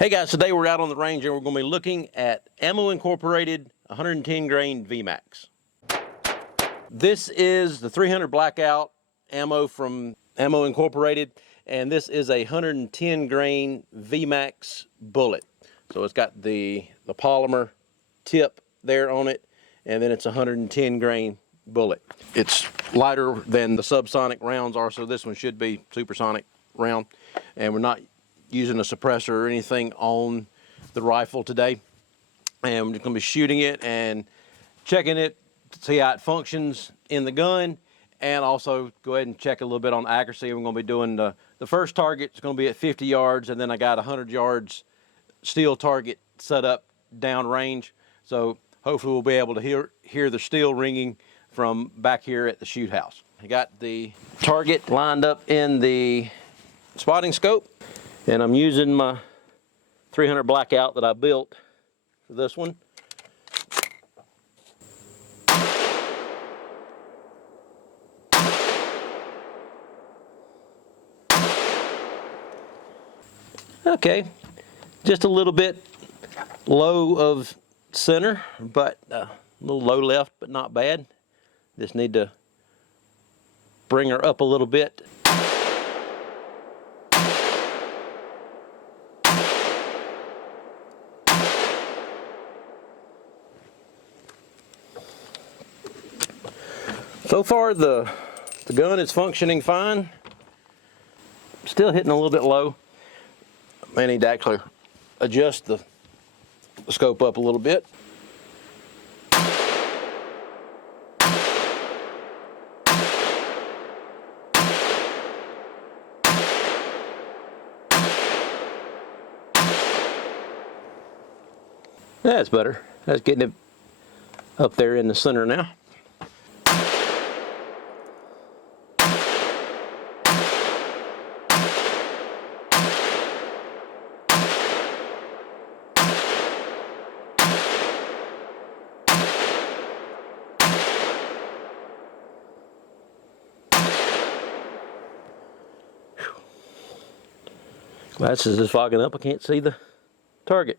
Hey guys, today we're out on the range and we're going to be looking at Ammo Incorporated 110 grain VMAX. This is the 300 Blackout ammo from Ammo Incorporated, and this is a 110 grain VMAX bullet. So it's got the polymer tip there on it, and then it's a 110 grain bullet. It's lighter than the subsonic rounds are, so this one should be supersonic round, and we're not using a suppressor or anything on the rifle today. And we're just going to be shooting it and checking it to see how it functions in the gun, and also go ahead and check a little bit on accuracy. We're going to be doing the first target is going to be at 50 yards, and then I got 100 yards steel target set up down range. So hopefully we'll be able to hear the steel ringing from back here at the shoot house. I got the target lined up in the spotting scope, and I'm using my 300 Blackout that I built for this one. Okay, just a little bit low of center, but a little low left, but not bad. Just need to bring her up a little bit. So far the gun is functioning fine. Still hitting a little bit low. May need to actually adjust the scope up a little bit. That's better. That's getting it up there in the center now. Glasses is fogging up. I can't see the target.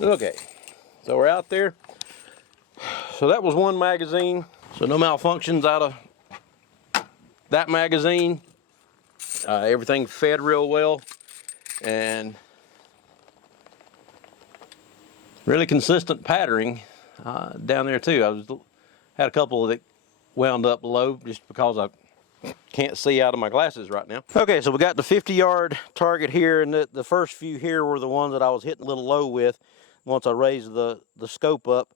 Okay, so we're out there. So that was one magazine. So no malfunctions out of that magazine. Everything fed real well, and really consistent patterning down there too. Had a couple that wound up low just because I can't see out of my glasses right now. Okay, so we got the 50-yard target here, and the first few here were the ones that I was hitting a little low with. Once I raised the scope up,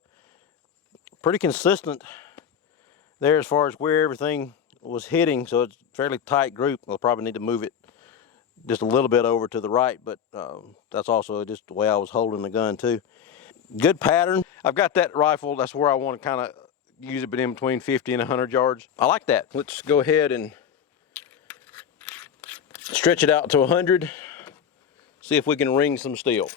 pretty consistent there as far as where everything was hitting. So it's a fairly tight group. I'll probably need to move it just a little bit over to the right, but that's also just the way I was holding the gun too. Good pattern. I've got that rifle, that's where I want to kind of use it, but in between 50 and 100 yards. I like that. Let's go ahead and stretch it out to 100. See if we can ring some steel.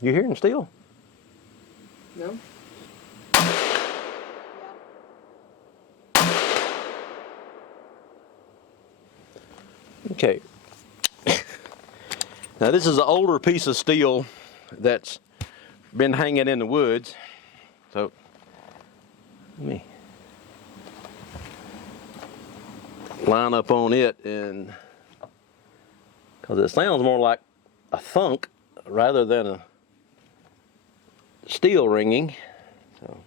You hearing steel? No. Okay. Now this is an older piece of steel that's been hanging in the woods. So let me line up on it, and because it sounds more like a thunk rather than a steel ringing. So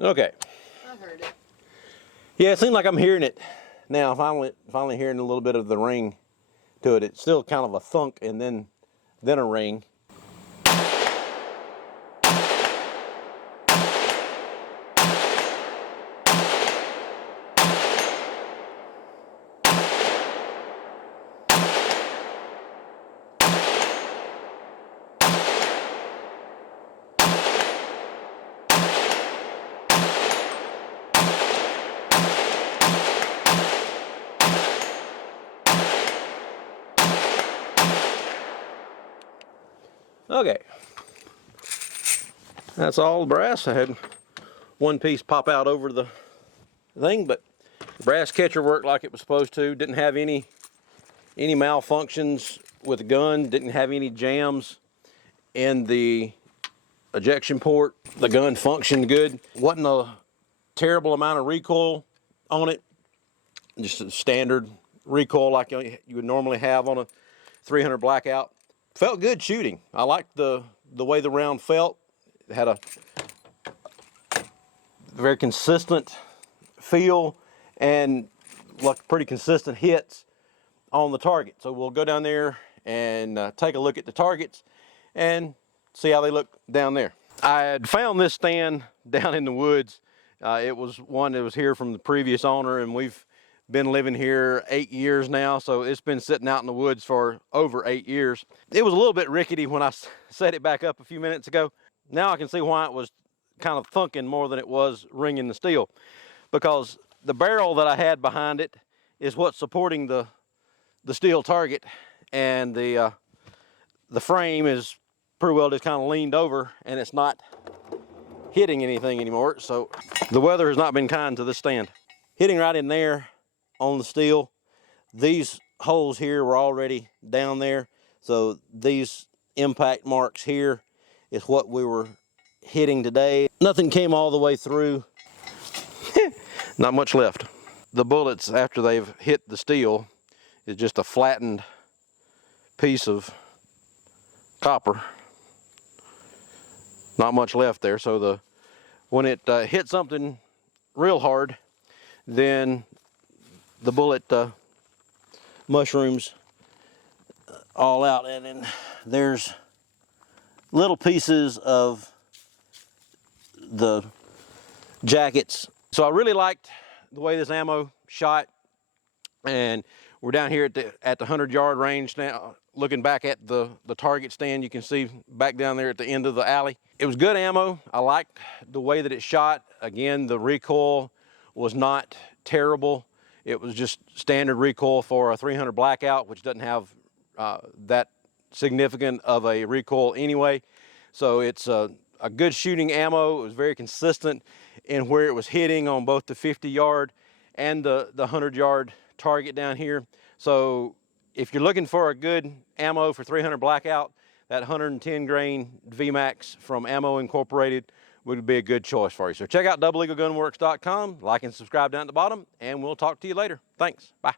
okay. I heard it. Yeah, it seems like I'm hearing it now. Finally hearing a little bit of the ring to it. It's still kind of a thunk and then a ring. That's all the brass. I had one piece pop out over the thing, but the brass catcher worked like it was supposed to. Didn't have any malfunctions with the gun. Didn't have any jams in the ejection port. The gun functioned good. Wasn't a terrible amount of recoil on it. Just a standard recoil like you would normally have on a 300 Blackout. Felt good shooting. I liked the way the round felt. It had a very consistent feel and like pretty consistent hits on the target. So we'll go down there and take a look at the targets and see how they look down there. I had found this stand down in the woods. It was one that was here from the previous owner, and we've been living here 8 years now, so it's been sitting out in the woods for over 8 years. It was a little bit rickety when I set it back up a few minutes ago. Now I can see why it was kind of thunking more than it was ringing the steel, because the barrel that I had behind it is what's supporting the steel target, and the frame is pretty well just kind of leaned over, and it's not hitting anything anymore. So the weather has not been kind to this stand. Hitting right in there on the steel. These holes here were already down there, so these impact marks here is what we were hitting today. Nothing came all the way through. Not much left. The bullets, after they've hit the steel, is just a flattened piece of copper. Not much left there. So when it hit something real hard, then the bullet mushrooms all out, and then there's little pieces of the jackets. So I really liked the way this ammo shot, and we're down here at the 100-yard range now. Looking back at the target stand, you can see back down there at the end of the alley. It was good ammo. I liked the way that it shot. Again, the recoil was not terrible. It was just standard recoil for a 300 Blackout, which doesn't have that significant of a recoil anyway. So it's a good shooting ammo. It was very consistent in where it was hitting on both the 50-yard and the 100-yard target down here. So if you're looking for a good ammo for 300 Blackout, that 110 grain VMAX from Ammo Incorporated would be a good choice for you. So check out doublelegalgunworks.com, like and subscribe down at the bottom, and we'll talk to you later. Thanks. Bye.